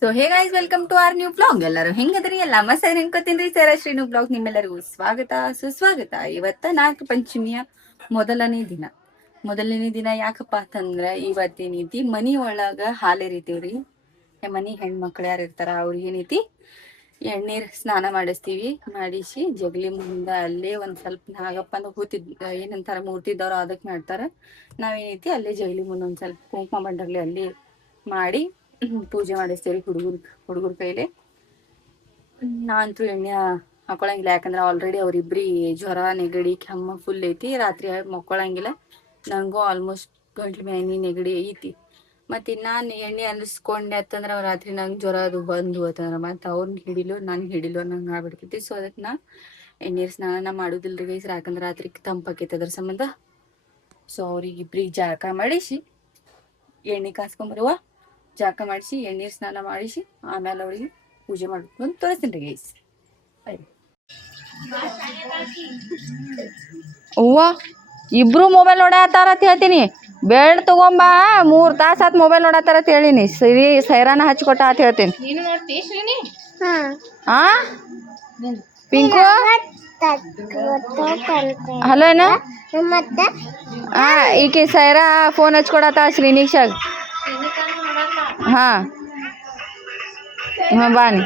So hey guys, welcome to our new blog. ಎಲ್ಲರೂ ಹೆಂಗದ್ರಿ? ಎಲ್ಲ ಮಸ್ತ್ ಅನ್ಕೋತೀನಿ. ಸರ ಶ್ರೀನು ಬ್ಲಾಗ್ ನಿಮ್ಮೆಲ್ಲರಿಗೂ ಸ್ವಾಗತ ಸುಸ್ವಾಗತ. ಇವತ್ತ ನಾಲ್ಕು ಪಂಚಮಿಯ ಮೊದಲನೇ ದಿನ ಯಾಕಪ್ಪ ಅಂತಂದ್ರ ಇವತ್ತೇನೈತಿ ಮನಿ ಒಳಗ ಹಾಲು ಎರಿತೀವ್ರಿ. ಮನಿ ಹೆಣ್ಮಕ್ಳು ಯಾರು ಇರ್ತಾರ ಅವ್ರಿಗೆ ಏನೈತಿ ಎಣ್ಣೀರ್ ಸ್ನಾನ ಮಾಡಿಸ್ತೀವಿ. ಮಾಡಿಸಿ ಜಗಲಿ ಮುಂದ ಅಲ್ಲೇ ಒಂದ್ ಸ್ವಲ್ಪ ನಾಗಪ್ಪನ ಏನಂತಾರ ಮೂರ್ತಿದವ್ರು ಅದಕ್ ಮಾಡ್ತಾರ. ನಾವೇನೈತಿ ಅಲ್ಲೇ ಜಗಲಿ ಮುಂದೆ ಒಂದ್ ಸ್ವಲ್ಪ ಕುಂಕುಮ ಬಂಡರ್ಲಿ ಅಲ್ಲಿ ಮಾಡಿ ಪೂಜೆ ಮಾಡಿಸ್ತೇವ್ರಿ ಹುಡುಗರ ಕೈಲಿ. ನಾನಂತೂ ಎಣ್ಣೆ ಹಾಕೊಳಂಗಿಲ್ಲ, ಯಾಕಂದ್ರೆ ಆಲ್ರೆಡಿ ಅವ್ರಿಬ್ರಿ ಜ್ವರ ನೆಗಡಿ ಕೆಮ್ಮ ಫುಲ್ ಐತಿ. ರಾತ್ರಿ ಮಕ್ಕೊಳಂಗಿಲ್ಲ. ನಂಗೂ ಆಲ್ಮೋಸ್ಟ್ ಗಂಟ್ಲು ಬ್ಯಾನಿ ನೆಗಡಿ ಐತಿ. ಮತ್ತೆ ನಾನು ಎಣ್ಣೆ ಅನ್ನಿಸ್ಕೊಂಡೆ ಅಂತಂದ್ರೆ ರಾತ್ರಿ ನಂಗೆ ಜ್ವರ ಅದು ಬಂದು ಅಂತಂದ್ರೆ ಮತ್ತೆ ಅವ್ರನ್ನ ಹಿಡಿಲು ನನ್ಗೆ ಹಿಡಿಲು ನಂಗೆ ಆಗ್ಬಿಡ್ತೈತಿ. ಸೊ ಅದಕ್ಕೆ ನಾ ಎಣ್ಣೀರ್ ಸ್ನಾನ ಮಾಡುದಿಲ್ರಿ ಗೈಸ್, ಯಾಕಂದ್ರೆ ರಾತ್ರಿ ತಂಪಾಕೈತಿ ಅದ್ರ ಸಂಬಂಧ. ಸೊ ಅವ್ರಿಗಿಬ್ರಿಗೆ ಜಾಕ ಮಾಡಿಸಿ ಎಣ್ಣೆ ಕಾಸ್ಕೊಂಬರುವ, ಜಾಕ ಮಾಡಿಸಿ ಎಣ್ಣೀರ್ ಸ್ನಾನ ಮಾಡಿಸಿ ಆಮೇಲೆ ಅವ್ರಿಗೆ ಪೂಜೆ ಮಾಡ್ಕೊಂಡು ತೋರಿಸ್ತೀನಿ ಗೈಸ್. ಅವ್ವ ಇಬ್ರು ಮೊಬೈಲ್ ನೋಡತ್ತಾರ ಅಂತ ಹೇಳ್ತೀನಿ. ಬೆಳ್ ತಗೊಂಬ 3 ತಾಸು ಆತ್ ಮೊಬೈಲ್ ನೋಡತ್ತಾರ ಅಂತ ಹೇಳಿನಿ. ಸೈರಾನ ಹಚ್ಕೊಟ್ಟ ಅಂತ ಹೇಳ್ತೀನಿ. ಹಾ ಪಿಂಕು ಹಲೋ ಏನ ಈಕಿ ಸೈರಾ ಫೋನ್ ಹಚ್ಕೊಡತ್ತ ಶ್ರೀನಿಕ್ಷಾಗ. ಹಾ ಬಾನಿ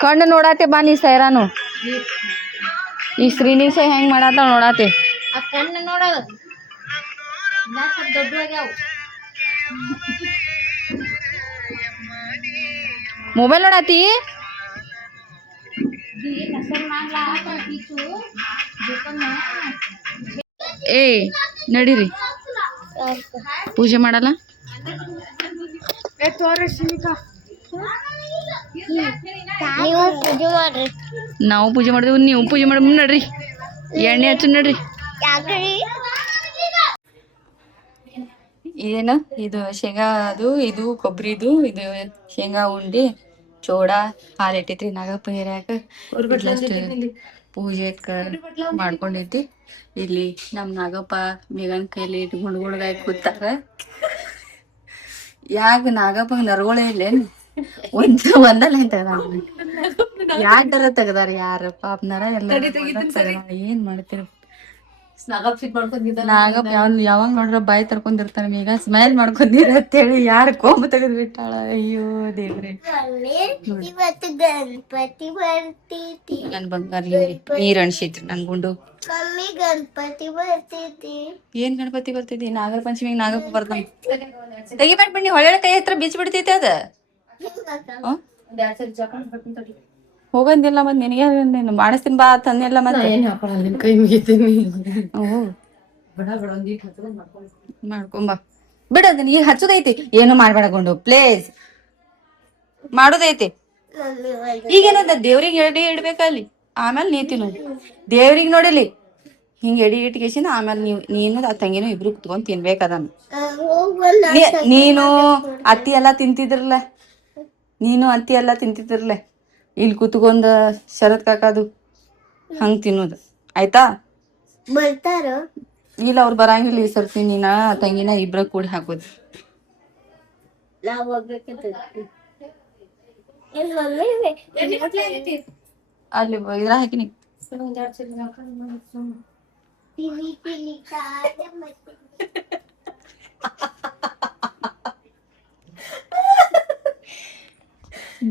ಕಣ್ಣು ನೋಡಾತೆ ಬಾನಿ ಸೈರಾನು. ಈ ಶ್ರೀನಿಕ್ಷ ಹೆಂಗ್ ಮಾಡತ್ತ ನೋಡಾತೆ. ಮೊಬೈಲ್ ನೋಡಾತಿ. ಏ ನಡೀರಿ ಪೂಜೆ ಮಾಡಲ್ಲ. ನಾವು ಪೂಜೆ ಮಾಡಿದ್ವಿ, ನೀವು ಪೂಜೆ ಮಾಡಿ ನಡ್ರಿ. ಎಣ್ಣೆ ಹಚ್ಚು ನಡ್ರಿ. ಇದೇನು ಇದು ಶೇಂಗಾ, ಇದು ಕೊಬ್ಬರಿದು, ಇದು ಶೇಂಗಾ ಉಂಡಿ ಚೋಡ ಹಾಲು ಇಟ್ಟೈತ್ರಿ ನಾಗಪ್ಪ ಹಿರ್ಯಾಕ. ಪೂಜೆಕ ಮಾಡ್ಕೊಂಡೈತಿ. ಇಲ್ಲಿ ನಮ್ ನಾಗಪ್ಪ ಮೇಗನ್ ಕೈಲಿ ಗುಂಡ್ಗುಣ್ಗಾಯಿ ಕೂತಾರ. ಯಾಕ ನಾಗಪ್ಪ ನರ್ಗೊಳೇ ಇಲ್ಲೇನು? ಒಂದಲ್ಲ ಯಾರ ತೆಗದಾರ ಯಾರ ಪಾಪ್ನಾರ ಎಲ್ಲ ಏನ್ ಮಾಡ್ತೀರ? ನಾಗಪ್ಪ ಯಾವಾಗ ನೋಡ್ರ ಬಾಯಿ ತರ್ಕೊಂಡಿರ್ತಾನ. ಈಗ ಸ್ಮೈಲ್ ಮಾಡ್ಕೊಂಡಿರ ಅಂತೇಳಿ ಯಾರ ಕೊಂಬ ತೆಗೆದ್ ಬಿಟ್ಟಾಳ. ಅಯ್ಯೋ ದೇವ್ರೆ, ಗಣಪತಿ ಬರ್ತೈತಿ. ನನ್ ಬಂಗಾರ ನೀರ್ ಅನ್ಸೈತ್ರಿ ನನ್ ಗುಂಡು. ಗಣಪತಿ ಬರ್ತೈತಿ. ಏನ್ ಗಣಪತಿ ಬರ್ತೈತಿ? ನಾಗರ ಪಂಚಮಿಗೆ ನಾಗಪ್ಪ ಬರ್ತಾನ. ತೆಗಿಬೇಡ ಬನ್ನಿ, ಹೊಳೆ ಕೈ ಹತ್ರ ಬೀಚ್ ಬಿಡ್ತೈತಿ ಅದ. ಹೋಗಂದಿಲ್ಲ ಮತ್ ನಿನಗೆ ಮಾಡಿಸ್ತೀನಿ ಬಾ ತಂದಿಲ್ಲ. ಮತ್ತೆ ಕೈ ಮುಗಿತೀನಿ ಮಾಡ್ಕೊಂಬ ಬಿಡದ. ಈಗ ಹಚ್ಚೋದೈತಿ, ಏನು ಮಾಡ್ಬೇಡಗೊಂಡು ಪ್ಲೇಸ್ ಮಾಡೋದೈತಿ. ಈಗೇನದ ದೇವ್ರಿಗೆ ಎಡಿ ಇಡ್ಬೇಕಲ್ಲಿ, ಆಮೇಲೆ ನೀತಿನ ದೇವ್ರಿಗೆ ನೋಡಿಲಿ ಹಿಂಗ್ ಎಡಿ ಇಟ್ಕೇಸಿನ ಆಮೇಲೆ ನೀನು ತಂಗಿನೂ ಇಬ್ರು ಕುತ್ಕೊಂಡ್ ತಿನ್ಬೇಕದನ್ನ. ನೀನು ಅತ್ತಿ ಎಲ್ಲಾ ತಿಂತಿದ್ರಲ್ಲ, ಇಲ್ಲಿ ಕುತ್ಕೊಂಡ ಶರತ್ ಕಾಕದು ಹಂಗ್ ತಿನ್ನೋದು ಆಯ್ತಾ? ಇಲ್ಲ ಅವ್ರು ಬರಂಗಿಲ್ಲ ಈ ಸರ್ತಿ. ನೀನ ತಂಗಿನ ಇಬ್ರ ಕೂಡಿ ಹಾಕೋದು. ಅಲ್ಲಿ ಇದ್ರ ಹಾಕಿನಿ.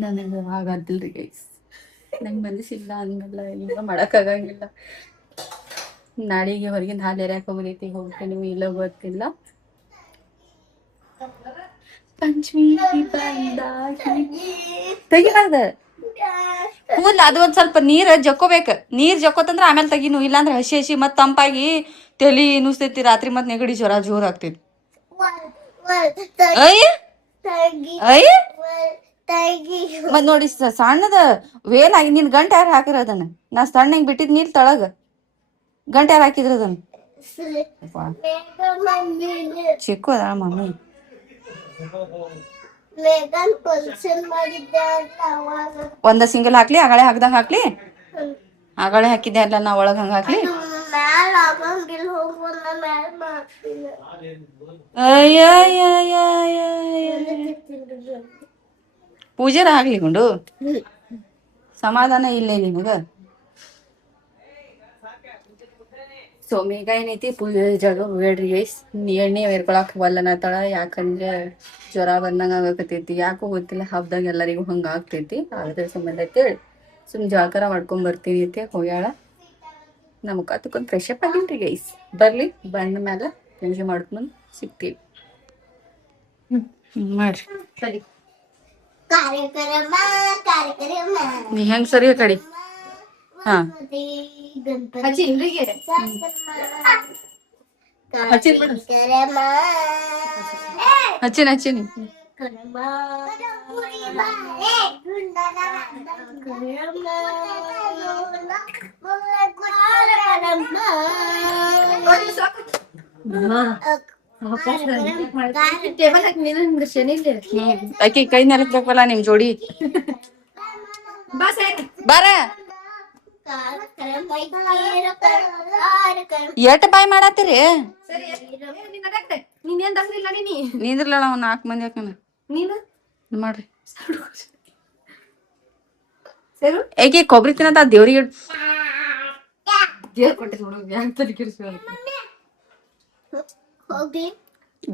ನನಗೆ ಹಾಗಂತಿಲ್ರಿ ಗೈಸ್, ನಂಗೆ ಬಂದಿಸಿಲ್ಲ ಅಂದಲ್ಲ ಈಗ ಮಾಡಕ್ ಆಗಂಗಿಲ್ಲ. ನಾಳೆಗೆ ಹೊರಗಿಂದ ಹಾಲು ಎರ್ಯಾಕ ಹೋಗೈತಿ, ಹೋಗ್ತೀನಿ ಇಲ್ಲ ಗೊತ್ತಿಲ್ಲ. ಪಂಚಮಿ ತೆಗಿಬಾರ್ದ ಕೂದ್ಲ. ಅದು ಒಂದ್ ಸ್ವಲ್ಪ ನೀರ್ ಜಕ್ಕೋಬೇಕ. ನೀರ್ ಜಕ್ಕೋತಂದ್ರ ಆಮೇಲೆ ತೆಗಿನು, ಇಲ್ಲಾಂದ್ರೆ ಹಸಿ ಹಸಿ ಮತ್ ತಂಪಾಗಿ ತಲಿ ನುಸ್ತೈತಿ. ರಾತ್ರಿ ಮತ್ ನೆಗಡಿ ಜ್ವರ ಜೋರ್ ಆಗ್ತೈತಿ. ಮತ್ ನೋಡಿ ಸಣ್ಣದ ವೇಲ್ ಆಗಿ ನಿನ್ ಗಂಟೆ ಯಾರು ಹಾಕಿರ ಅದನ್ನ? ನಾ ಸಣ್ಣಂಗ್ ಬಿಟ್ಟಿದ್ ನೀರ್ ತಳಗ ಗಂಟೆ ಯಾರು ಹಾಕಿದ್ರ ಅದನ್ನ? ಚಿಕ್ಕು ಅದ ಮಮ್ಮಿ. ಒಂದ ಸಿಂಗಲ್ ಹಾಕ್ಲಿ, ಆಗಳೇ ಹಾಕ್ದಂಗ ಹಾಕ್ಲಿ. ಆಗಳೇ ಹಾಕಿದ್ದೆ ಅಲ್ಲ ನಾ ಒಳಗ ಹಂಗ ಹಾಕ್ಲಿ. ಪೂಜೆರ ಆಗ್ಲಿ ಗುಂಡು ಸಮಾಧಾನ ಇಲ್ಲೇ ನಿನಗ. ಸೊ ಮೇಘ ಏನೈತಿ ಪೂಜೆ ಜಗ ಬೇಡ್ರಿ ಗೈಸ್. ಎಣ್ಣೆ ಏರ್ಕೊಳಕ್ ವಲ್ಲನತಾಳ, ಯಾಕಂದ್ರೆ ಜ್ವರ ಬಂದಂಗ ಆಗಕತೈತಿ. ಯಾಕೋ ಗೊತ್ತಿಲ್ಲ, ಹಬ್ದಾಗ ಎಲ್ಲರಿಗೂ ಹಂಗ ಆಗ್ತೈತಿ. ಅದ್ರ ಸಂಬಂಧ ಐತಿ ಸುಮ್ ಜಾಕರ ಮಾಡ್ಕೊಂಡ್ ಬರ್ತೀನಿ ಐತಿ ಹೋಗ್ಯಾಳ. ನಮ್ ಕತ್ಕೊಂಡ್ ಫ್ರೆಶ್ ಅಪ್ ಆಗಿನ್ರಿ ಗೈಸ್. ಬರ್ಲಿ ಬಂದ ಮ್ಯಾಲ ಪೂಜೆ ಮಾಡ್ಕೊಂಡ್ ಸಿಗ್ತೀವಿ. ಮಾಡ್ರಿ ಸರಿ. ನೀ ಹೆಂಗ್ ಸರಿ ಕಡಿ. ಹಾ ಹಚ್ಚಿನ್ ಹಚ್ಚಿನಿ. ಆಕಿ ಕೈ ನರಕ್ಬೇಕಲ್ಲ ನಿಮ್ ಜೋಡಿ. ಬಾರ ಎಟ್ ಬಾಯ್ ಮಾಡತ್ತೀರಿ? ನಿಂದ್ರಲ್ಲ ಒಂದ್ 4 ಮಂದಿ ಯಾಕನ ಮಾಡ್ರಿ. ಏಕೆ ಕೊಬ್ಬರಿ ತಿನ್ನತ್ತ ದೇವ್ರಿಗೆ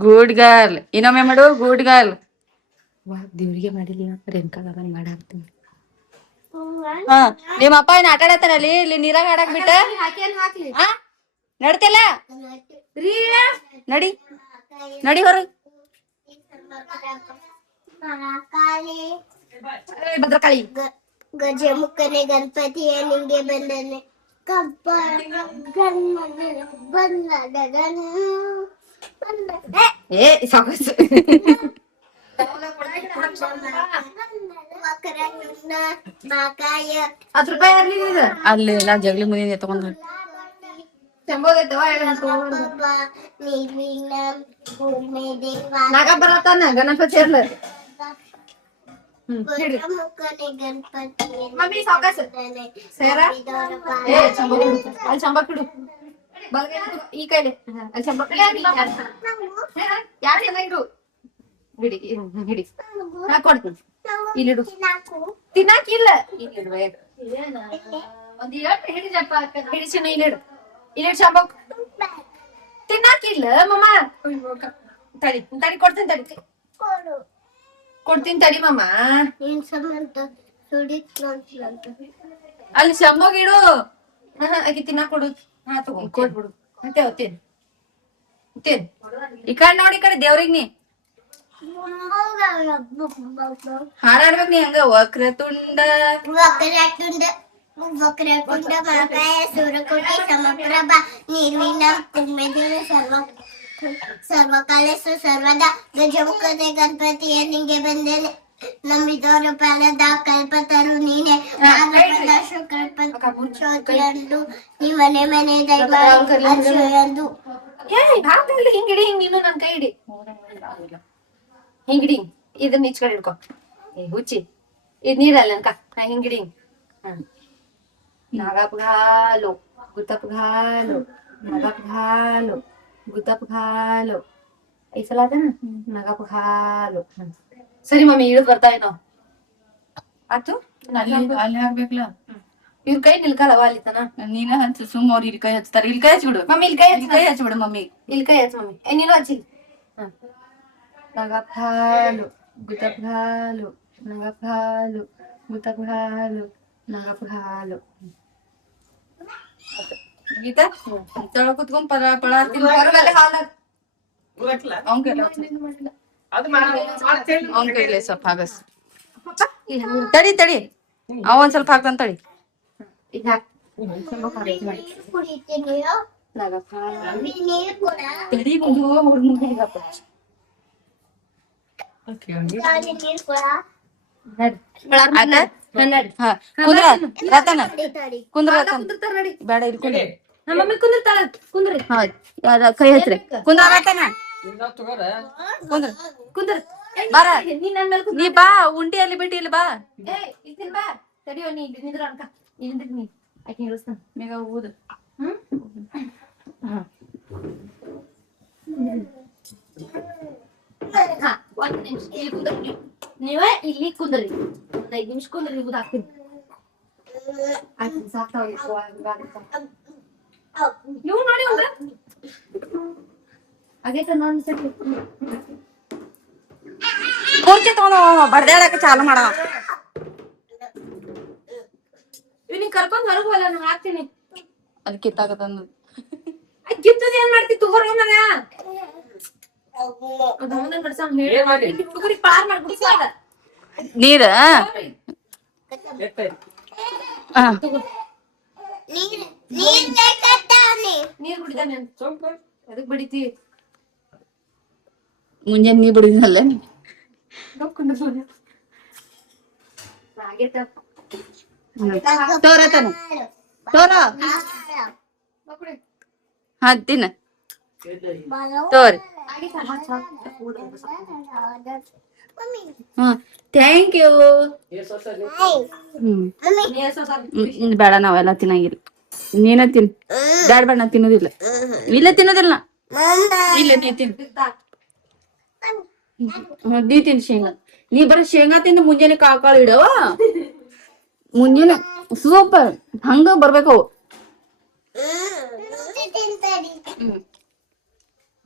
ಗುಡ್ ಗರ್ಲ್. ಇನ್ನೊಮ್ಮೆ ಮಾಡು ಗುಡ್ ಗರ್ಲ್. ದೇವ್ರಿಗೆ ಮಾಡಿಲ್ಲ ರೇಣುಕಾಗ ಮಾಡಾಕ್ತೀನಿ. ಹಾ ನಿಮ್ಮ ಅಪ್ಪ ಏನ್ ಆಟ ಆಡತ್ತಾರಲ್ಲಿ ಇಲ್ಲಿ ನೀರಾಗ ಆಡಕ್ ಬಿಟ್ಟ ನಡ್ತಿಲ್ಲ ನಡಿ ನಡಿ ಹೊರಗ್. ಭದ್ರಕಾಳಿ ಗಜಮುಖನೆ ಗಣಪತಿಯ ನಿಂಗೆ ಬಂದನೆ ಕಬ್ಬ ಏ ಸಾಕಷ್ಟು ಅಲ್ಲಿ ಎಲ್ಲ ಜಗಲಿ ಮುಂದಿನ ತಗೊಂಡ್ ನಾಗ ಬರತ್ತಾನ ಗಣಪತಿ ಅಲ್ಲ. ಮಮ್ಮಿ ಸಾವಕಾಶ ಅಲ್ಲಿ ಚಂಬಾಕಿಡು ಈ ಕೈಲಿ ಅಲ್ಲಿ ಚಂಬಾಕಿಡು ಯಾರು ಚೆನ್ನಾಗಿರು ಹಿಡಿ ಹಿಡಿ ಕೊಡ್ತೀನಿ. ಇಲ್ಲಿಡು ತಿನ್ನಾಕಿಲ್ಲ ಒಂದ್ ಹಿಡಿದಪ್ಪ ಹಿಡಿಸಿನ ಇಲ್ಲಿಡು ಇಲ್ಲಿಡು ಚಂಬಾಕ್ ತಿನ್ನಾಕಿಲ್ಲ ಮಮ್ಮ. ತಡಿ ತಡಿ ಕೊಡ್ತೀನಿ ತಡಿ ಕೊಡ್ತೀನಿ ತಡಿ ಮಮ್ಮ. ಅಲ್ಲಿ ಶಂಬೋಗಿಡು. ಆಕಿ ತಿನ್ನಾಕ್ ಕೊಡು. ಹಾ ತಗೋ ಕೊಟ್ಬಿಡು. ಅಂತೇವ್ ತಿನ್ ತಿನ್. ಈ ಕಡೆ ನೋಡಿ ಈ ಕಡೆ ದೇವ್ರಿಗೆ ನೀ ಹಾಡಾಡ್ಬೇಕ್ ನೀ ಹಂಗ. ವಕ್ರತುಂಡ ವಕ್ರತುಂಡ ಮಹಾಕಾಯ ಸೂರ್ಯಕೋಟಿ ಸಮಪ್ರಭ ನಿರ್ವಿಘ್ನಂ ಕುರ್ಮೇ ಸರ್ವಕಾಲೇಸು ಸರ್ವದಾ ಗಜಮುಖನೆ ಗಣಪತಿಯ ನಿಂಗೆ ಬಂದೇನೆ ನಂಬಿದವರ ಪಾಲದ ಕಲ್ಪತರು ನೀನೆ ಶುಕ್ರಪಂಚೋತಿಯಂದು ಈ ಮನೆ ಮನೆ ದೈವಂದು. ಹಿಂಗಿಡಿ ಹಿಂಗ್ ನೀನು ನನ್ ಕೈ ಹಿಡಿ ಹಿಂಗಿಡಿ. ಇದನ್ನ ಈಚ್ ಕಡೆ ಹಿಡ್ಕೊ. ಏ ಹುಚ್ಚಿ ಇದ್ ನೀರಲ್ಲ ಅನ್ಕ ನಾ ಹಿಂಗಿಡಿ. ನಾಗಪ್ಗಾಲು ಗುತ್ತಪ್ಗಾಲು ನಾಗಪ್ಗಾಲು ಗುತ್ತಪ್ಗಾಲು. 5 ಸಲ ಅದ ನಾಗಪ್ಗಾಲು. ಸರಿ ಮಮ್ಮಿ ಇಳಿದ್ ಬರ್ತಾ ಏನೋ ಆತು. ಅಲ್ಲಿ ಹಾಕ್ಬೇಕಲ್ಲ ಇವ್ರ ಕೈ ನಿಲ್ಕಲ್ಲವ ಅಲ್ಲಿ ತನ. ನೀನ ಹಚ್ಚ ಸುಮ್ಮ ಅವ್ರ ಇಲ್ಲಿ ಕೈ ಹಚ್ತಾರ. ಇಲ್ಲಿ ಕೈ ಹಚ್ಬಿಡು ಮಮ್ಮಿ. ಇಲ್ಲಿ ಕೈ ಹಚ್ಬಿಡು ಮಮ್ಮಿ. ಇಲ್ಲಿ ಕೈ ಹಚ್ಚ ಮಮ್ಮಿ. ನೀನು ಹಚ್ಚಿ. ನಾಗಪ್ಗಾಲು ಗುತ್ತಪ್ಗಾಲು ನಾಗಪ್ಗಾಲು ಗುತ್ತಪ್ಗಾಲು ನಾಗಪ್ಗಾಲು. ಗೀತಾ ತಳ ಕುತ್ಕೊಂಡ್ ಪಳ ಅವ್ನ ಕೈಲಿ ಸ್ವಲ್ಪ ಹಾಗಸ್. ತಡಿ ತಡಿ ಅವ ಒಂದ್ ಸ್ವಲ್ಪ ಹಾಕ್ತಾನ ತಡಿ. ಬೇಡ ಇಲ್ಲಿ ಕುಂದ್ರಿ. ಕೈ ಹಚ್ರಿ ಕುಂದ್ರ ಕುಂದ್ರ ಬಾರ. ನೀ ಬಾ ಉಂಡಿ ಅಲ್ಲಿ ಬಿಟ್ಟು ಇಲ್ಲಿ ಬಾ. ಬಾ ತಡಿಯೋ ನೀ ನಿಂದ್ರ ಅನ್ಕ ನೀ ಆಕಿ ಹಿಡಿಸ್ತಾನ ಮೇಗ ಊದು. ಒಂದ್ ನಿಮಿಷ ನೀವೇ ಇಲ್ಲಿ ಕುಂದ್ರಿ 5 ನಿಮಿಷ ಕುಂದ್ರಿ ಊದ ಹಾಕ್ತೀನಿ ಸಾಕ್ತಾವ ನೀವು ನೋಡಿ ಹೋಗ್ರ ಆಗೇತ ನಾನು ಸರಿ ಕುರ್ಚಿ ತಗೊಂಡು ಬಡ್ದಾಡಕ್ಕೆ ಚಾಲು ಮಾಡ ಇವ್ನಿಗೆ ಕರ್ಕೊಂಡ್ ಹೊರಗೆ ಹೋಗಲ್ಲ ನಾನು ಹಾಕ್ತೀನಿ ಅದು ಕಿತ್ತಾಗತ್ತಂದು ಕಿತ್ತದ ಏನ್ ಮಾಡ್ತಿ ತಗೋರ ಮರ ಹುಡುಗರಿಗೆ ಪಾರ್ ಮಾಡ್ಬಿಡ್ಸಾಗ ನೀರ ನೀರ್ ಕುಡಿದಾನೆ ಅದಕ್ ಬಡಿತಿ ಮುಂಜಾನೆ ನೀ ಬಿಡಿದ್ನಲ್ಲ ತೋರತನು ತೋರ ಹಾ ತಿನ್ನ ತೋರಿ ಹಾ ಥ್ಯಾಂಕ್ ಯು ಬೇಡ ನಾವೆಲ್ಲ ತಿನ್ನಂಗಿಲ್ಲ ನೀನ ತಿನ್ ಬ್ಯಾಡ ಬೇಡ ನಾ ತಿನ್ನೋದಿಲ್ಲ ಇಲ್ಲ ತಿನ್ನೋದಿಲ್ಲ ಇಲ್ಲ ನೀ ತಿನ್ ನೀ ತಿನ್ ಶೇಂಗಾ ನೀ ಬರೀ ಶೇಂಗಾ ತಿಂದು ಮುಂಜಾನೆ ಕಾಳು ಇಡವ ಮುಂಜಾನೆ ಸೂಪರ್ ಹಂಗ ಬರ್ಬೇಕವು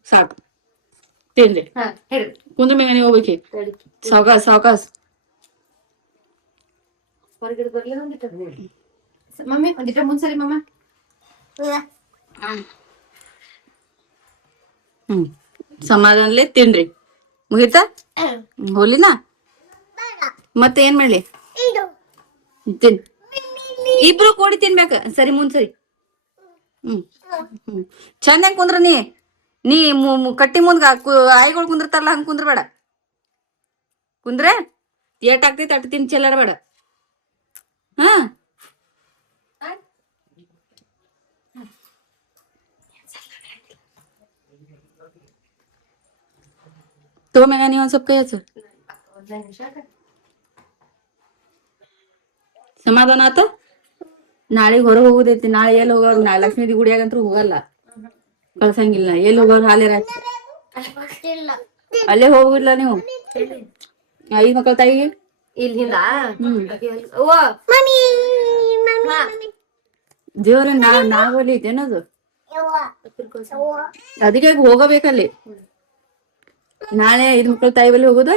ಸಾಕು ತಿನ್ರಿ ಕುಂದ್ರ ಮೇಲೆ ಹೋಗ್ಬೇಕಿ ಸಾವಕಾಸ್ ಸಾವಕಾಸ್ ಹೊರಗಡೆ ಬರ್ಲಿ ಒಂದಿಟ್ಟು ಮಮ್ಮಿ ಒಂದಿಟ್ಟ ಮುಂದ್ಸರಿ ಮಮ್ಮ ಸಮಾಧಾನಲೇ ತಿನ್ರಿ ಮುಗಿತಾ ಹೋಲಿನಾ ಮತ್ತೆ ಏನ್ ಮಾಡ್ಲಿ ತಿನ್ ಇಬ್ರು ಕೂಡಿ ತಿನ್ಬೇಕ ಸರಿ ಮುಂದ್ಸರಿ ಚಂದಂಗ್ ಕುಂದ್ರ ನೀ ಕಟ್ಟಿ ಮುಂದ್ ಆಯಿಗಳು ಕುಂದಿರ್ತಾರಲ್ಲ ಹಂಗ ಕುಂದ್ರಬೇಡ ಕುಂದ್ರೆ ಏಟ್ ಆಗ್ತೈತಿ ಅಟ್ ತಿನ್ ಚೆಲ್ಲಾರ ಬೇಡ ಹಾ ತೋಮ್ಯಾಗ ನೀವ್ ಒಂದ್ ಸ್ವಲ್ಪ ಕೈ ಹಚ್ಚು ಸಮಾಧಾನ ಆತ ನಾಳೆ ಹೊರಗೆ ಹೋಗುದೈತಿ ನಾಳೆ ಎಲ್ಲಿ ಹೋಗೋರು ನಾ ಲಕ್ಷ್ಮೀದಿ ಗುಡಿಯಾಗಂತ್ರು ಹೋಗಲ್ಲ ಕಳ್ಸಂಗಿಲ್ಲ ಎಲ್ಲಿ ಹೋಗೋರು ಹಾಲೇರ ಅಲ್ಲೇ ಹೋಗುದಿಲ್ಲ ನೀವು 5 ಮಕ್ಕಳ ತಾಯಿಗೆ ಇಲ್ಲಿಂದ ದೇವ್ರ ನಾವಲ್ಲಿ ಇದೇನದು ಅದಕ್ಕೆ ಹೋಗಬೇಕಲ್ಲಿ ನಾಳೆ 5 ಮಕ್ಕಳ ತಾಯಿ ಬಲ್ಲಿ ಹೋಗುದ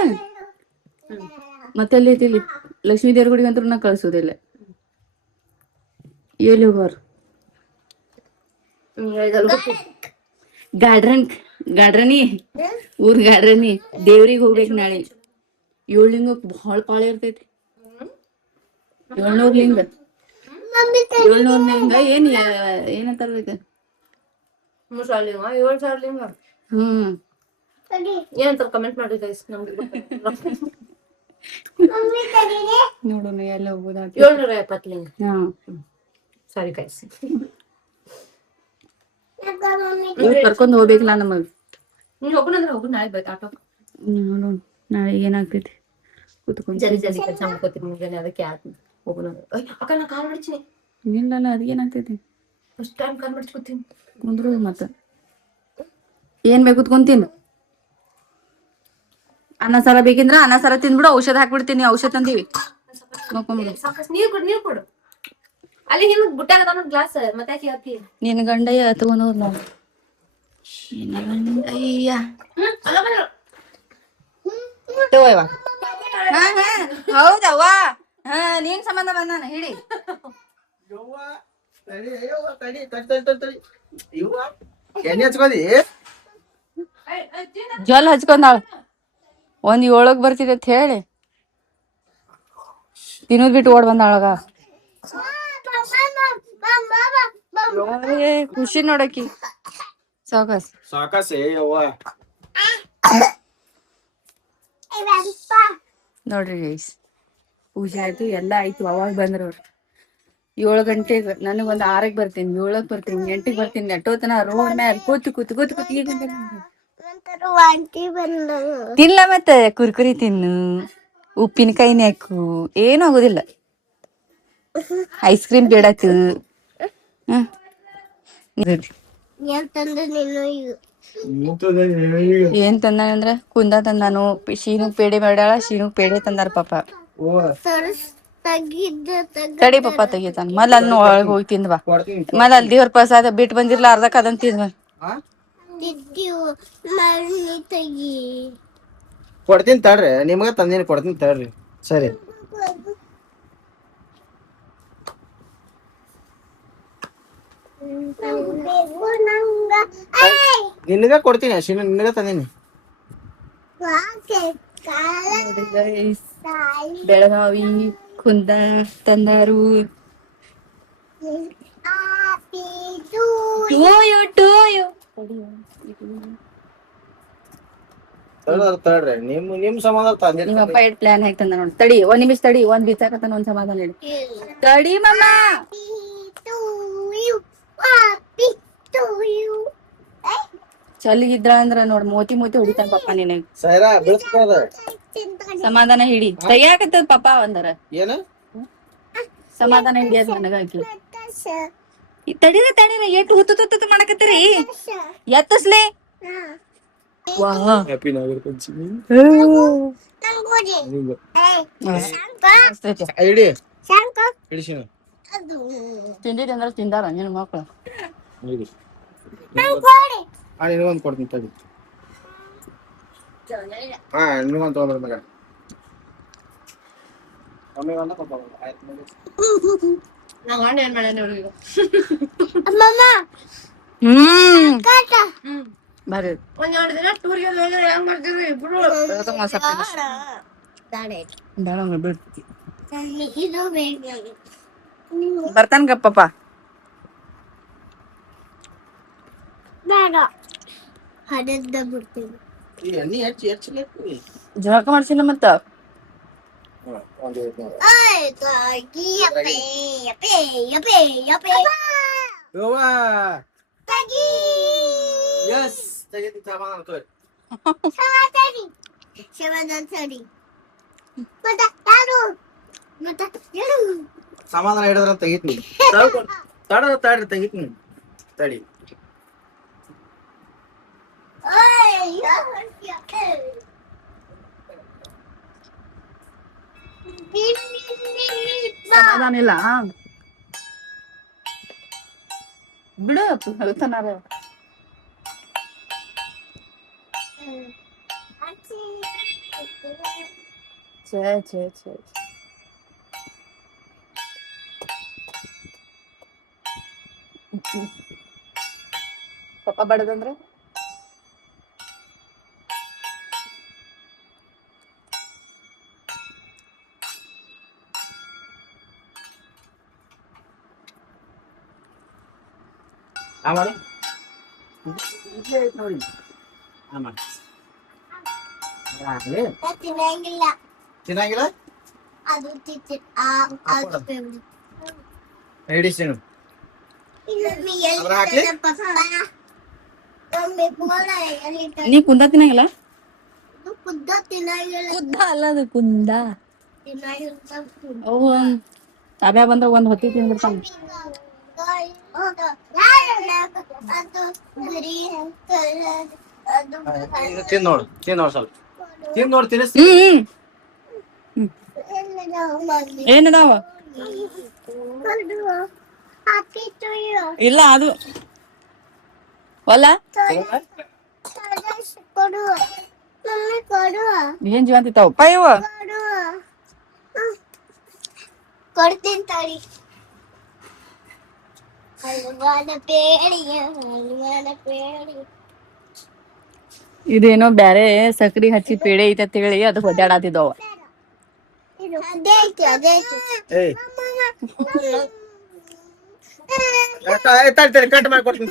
ಮತ್ತೆ ಅಲ್ಲಿ ಐತಿ ಲಕ್ಷ್ಮೀ ದೇವ್ರ ಗುಡಿಗಂತೂ ನಾ ಕಳ್ಸೋದಿಲ್ಲ ಎಲ್ಲಿ ಹೋಗೋರು ಗಾಡ್ರನಿ ಊರ್ ಗಾಡ್ರನಿ ದೇವ್ರಿಗೆ ಹೋಗ್ಬೇಕು ನಾಳೆ 7 ಲಿಂಗಕ್ಕೆ ಬಹಳ ಪಾಳೆ ಇರ್ತೈತಿ 700 ಲಿಂಗ 700 ಲಿಂಗ ಏನಂತಾರ ಏನಂತ ಕಮೆಂಟ್ ಮಾಡಿ ಗೈಸ್ ನಮ್ಗೆ ನೋಡೋಣ ಎಲ್ಲ ಹೋಗೋದ 770 ಲಿಂಗ ಸಾರಿ ಗೈಸ್ ಕರ್ಕೊಂಡ್ ಹೋಗ್ಬೇಕಲ್ಲ ನಮಗ್ ನೀನ್ ಹೋಗೋಣಂದ್ರೆ ಹೋಗು ನಾಳೆ ಬೇಕು ಆಟೋ ನೋಡೋಣ ನಾಳೆ ಏನಾಗ್ತೈತಿ ಕುತ್ಕೊಂಡ್ ಜಲ್ದಿ ಜಲ್ದಿ ಕೆಲಸ ಮಾಡ್ಕೋತೀನಿ ಮುಂಜಾನೆ ಅದಕ್ಕೆ ಹೋಗೋಣ ಅಕ್ಕ ನಾ ಕಾಲ್ ಮಾಡ್ತೀನಿ ಇಲ್ಲ ಅದೇನಾಗ್ತೈತಿ ಫಸ್ಟ್ ಟೈಮ್ ಕಾಲ್ ಮಾಡ್ಸ್ಕೊತೀನಿ ಕುಂದ್ರು ಮತ್ತ ಏನ್ ಬೇಕು ಕುತ್ಕೊಂತೀನಿ ಅನ್ನ ಸಾರ ಬೇಕಿಂದ್ರ ಅನ್ನ ಸಾರ ತಿಂದ್ಬಿಡು ಔಷಧ ಹಾಕ್ಬಿಡ್ತೀನಿ ಔಷಧ ತಂದೀವಿ ನೋಡ್ಕೊಂಬಿಡು ಸಾಕಷ್ಟು ನೀರು ಕೊಡು ಅಲ್ಲಿ ಹಿಂಗ್ ಬುಟ್ಟಾಗ ಗ್ಲಾಸ್ ಮತ್ತೆ ಹಾಕಿ ನಿನ್ ಗಂಡಯ್ಯ ತಗೊಂಡವ್ರು ನಾವು ಗಂಡಯ್ಯ ತಗೋಯ್ವ ಹೌದವ್ವ ನೀನ್ ಸಂಬಂಧ ಬಂದಾನ ಹಿಡಿ ಜಲ್ ಹಚ್ಕೊಂಡಾಳ 1 ಬರ್ತಿದೆ ಅಂತ ಹೇಳಿ ತಿನ್ನೋದ್ ಬಿಟ್ಟು ಓಡ್ ಬಂದಾಳಗ ಖುಷಿ ನೋಡಕಿ ಸಾಕಾಸ್ ನೋಡ್ರಿ ಗೈಸ್ ಪೂಜೆ ಆಯ್ತು ಎಲ್ಲ ಆಯ್ತು ಅವಾಗ ಬಂದ್ರ ಅವ್ರು 7 ಗಂಟೆಗೆ ನನಗೊಂದ್ 6ಕ್ಕೆ ಬರ್ತೀನಿ 7ಕ್ಕೆ ಬರ್ತೀನಿ 8ಕ್ಕೆ ಬರ್ತೀನಿ ನೆಟ್ಟೋತನ ರೋಡ್ ಮ್ಯಾಲ ಕೂತು ಈಗ ತಿನ್ಲ ಮತ್ತೆ ಕುರ್ಕುರಿ ತಿನ್ನು ಉಪ್ಪಿನಕಾಯಿ ನೆಕ್ಕು ಏನು ಆಗುದಿಲ್ಲ ಐಸ್ ಕ್ರೀಮ್ ಬೇಡತ್ತು ಏನ್ ತಂದಾನಂದ್ರ ಕುಂದ ತಂದಾನು ಶೀನು ಪೇಡೆ ಮಾಡ್ಯಾಳ ಶೀನು ಪೇಡೆ ತಂದಾರ ಪಾಪ. ತಡಿ ಪಾಪ ತೆಗಿತಾನ ಮಲ್ ಅದನ್ನ ಒಳಗ್ ಹೋಗಿ ತಿಂದ್ ಬಾ. ಮಲ್ ಅಲ್ಲಿ ದೇವ್ರ ಪ್ರಸಾದ ಬಿಟ್ಟು ಬಂದಿರ್ಲ ಅರ್ಧಕ್ ಅದನ್ ತಿಂದ್ ಬಾ. ಕೊಡ್ತೀನಿ ತಡ್ರಿ, ನಿಮ್ಗ ತಂದಿನಿ ಕೊಡ್ತೀನಿ ತಡ್ರಿ. ಸರಿ ನಿನಗ ಕೊಡ್ತೀನಿ ಅಶ್ವಿನ, ನಿನಗ ತಂದಿನಿ. ಬೆಳಗಾವಿ ಕುಂದ ತಂದಾರು. ತಡ್ರಿ ನಿಮ್ ಸಂಬಂಧ ತಂದಿನಿ. ನಿಮ್ಮಪ್ಪ ಎಷ್ಟ್ ಪ್ಲಾನ್ ಹಾಕಿ ತಂದ ನೋಡಿ. ತಡಿ ಒಂದ್ ನಿಮಿಷ ತಡಿ, ಒಂದ್ ಬಿಚ್ಚಾಕತ್ತಾನ ಒಂದ್ ಸಮಾಧಾನ ಹೇಳಿ. ತಡಿ ಮಮ್ಮ. ಚಲಿಗಿದ್ರ ಅಂದ್ರ ನೋಡ್ ಮೋತಿ ಮೋತಿ ಹೊಡಿತಾನ ಪಪ್ಪ ನಿನಗ್. ಸೈರಾ ಬಿಡಿಸ್ಕೋದ ಸಮಾಧಾನ ಹಿಡಿ. ತೆಗಿಯಾಕತ್ತದ ಪಾಪ ಒಂದರ ಏನ ಸಮಾಧಾನ ಹಿಡಿಯದ್ ನನಗಾಕಿ. ತಡಿರ ತಡಿರ ಎಷ್ಟು ಹುತ್ತು ಮಾಡಕತ್ತೀರಿ. ಎತ್ತಸ್ಲೆ. ವಾ ಹ್ಯಾಪಿ ನಾಗರ ಪಂಚಮಿ. ಇಡಿ ಇಡಿಸಿನ ತಿಂದಿರಿ ಅಂದ್ರ ತಿಂದಾರ ನಿನ್ ಮಕ್ಳು. ಇಡಿ ನಿನಗೊಂದು ಕೊಡ್ತೀನಿ ತಡಿ. ಹಾ ನಿನಗೊಂದು ತಗೊಂಡ್ರ ಮಗ. ಆಮೇಲೆ ಪಾಪ ಆಯ್ತು ನೋಡಿ. ನಾ ಗಂಡ ಏನ್ ಮಾಡ್ಯಾನ ಇವ್ರಿಗೆ? ಬರ್ರಿ ಒಂದ್ 2 ದಿನ ಟೂರ್ಗೆ ಹೋದ್ರೆ ಹೆಂಗ್ ಮಾಡ್ತೀರಿ ಇಬ್ರು? ಬರ್ತಾನ ಗಪ್ಪಪ್ಪ. ಈ ಎಣ್ಣೆ ಹೆಚ್ಚಿಲ್ಲ ಜಳಕ ಮಾಡ್ಸಿಲ್ಲ ಮತ್ತ. ಸಮಾಧಾನ ಹಿಡಿದ್ರ ತೆಗಿತೀನಿ. ತಡ್ರಿ ತೆಗಿತೀನಿ ತಡಿ. ಸಮಾಧಾನ ಇಲ್ಲ ಬಿಡು ಹೇಳ್ತಾನಾರ. ಛೇ ಛೇ ಛೇ ಪಪ್ಪ ಬಡದಂದ್ರ ನೋಡಿ ತಿನ್ನಂಗಿಲ್ಲ ಹಿಡಿಸಿನು ನೀ ಕುಂದ ತಿನ್ನಂಗಿಲ್ಲ. ಕುದ್ದ ಅಲ್ಲ ಅದು ಕುಂದ. ಅವು ತಾಬ್ಯಾ ಬಂದ್ರ ಒಂದ್ ಹೊತ್ತಿ ತಿಂದ್ಬಿಡ್ತಾನ. ತಿನ್ನೋಡು ಸ್ವಲ್ಪ ತಿನ್ನೋಡು ತಿನ್ನಿಸ್ತೀನಿ. ಏನದಾವ ಇಲ್ಲ ಅದು ಹೊಲ ಏನ್ ಜೀವಂತ ಇತ್ತಾವಪ್ಪ ಇವ. ಕೊಡ್ತೀನಿ ತಡಿ. ಇದೇನೋ ಬ್ಯಾರೆ ಸಕ್ರಿ ಹಚ್ಚಿ ಪೇಡೆ ಐತೆ ಅಂತ ಹೇಳಿ ಅದು ಒದ್ದಾಡತಿದ್ದವ. ಕಟ್ ಮಾಡಿ ಕೊಡ್ತೀನಿ.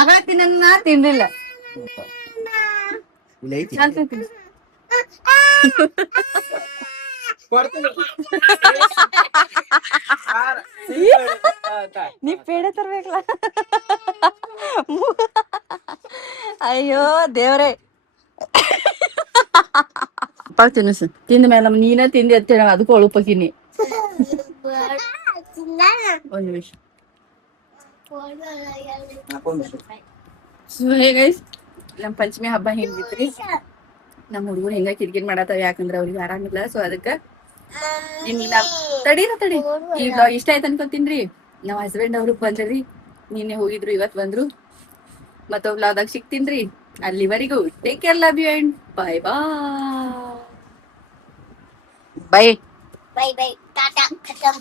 ಆಗ ತಿನ್ನ ತಿನ್ಲಿಲ್ಲ. ನೀ ಪೇಡೆ ತರ್ಬೇಕಲ್ಲ. ಅಯ್ಯೋ ದೇವ್ರೆ. ತಿನ್ನಿಸು ತಿಂದ ಮೇಲೆ ನೀನ ತಿಂದಿ ಅಂತ ಹೇಳ ಅದಕ್ಕೂ ಒಳುಪಕಿನಿ. ಒಂದ್ ನಿಮಿಷ. ಹಾಕೊಂಡು ಸೊ ಹೇ ಗೈಸ್, ನಮ್ಮ ಪಂಚಮಿ ಹಬ್ಬ ಹೆಂಗಿತ್ರಿ? ನಮ್ಮ ಹುಡುಗರು ಹೆಂಗ ಕಿರಿಕಿರಿ ಮಾಡತ್ತಾವ, ಯಾಕಂದ್ರ ಅವ್ರಿಗೆ ಆರಾಮಿಲ್ಲ. ಸೊ ಅದಕ್ಕ ನಿಮ್ಗೆ ತಡಿ ಈ ಬ್ಲಾಗ್ ಇಷ್ಟ ಆಯ್ತು ಅನ್ಕೊಂತೀನ್ರಿ. ನಮ್ಮ ಹಸ್ಬೆಂಡ್ ಅವರು ಬಂದ್ರಿ, ನಿನ್ನೆ ಹೋಗಿದ್ರು, ಇವತ್ ಬಂದ್ರು. ಮತ್ತೊಂದ್ ಬ್ಲಾಗ್ದಾಗ ಸಿಗ್ತೀನ್ರಿ. ಅಲ್ಲಿವರೆಗೂ take care, love you and bye bye. Bye bye tata ಖತಮ್.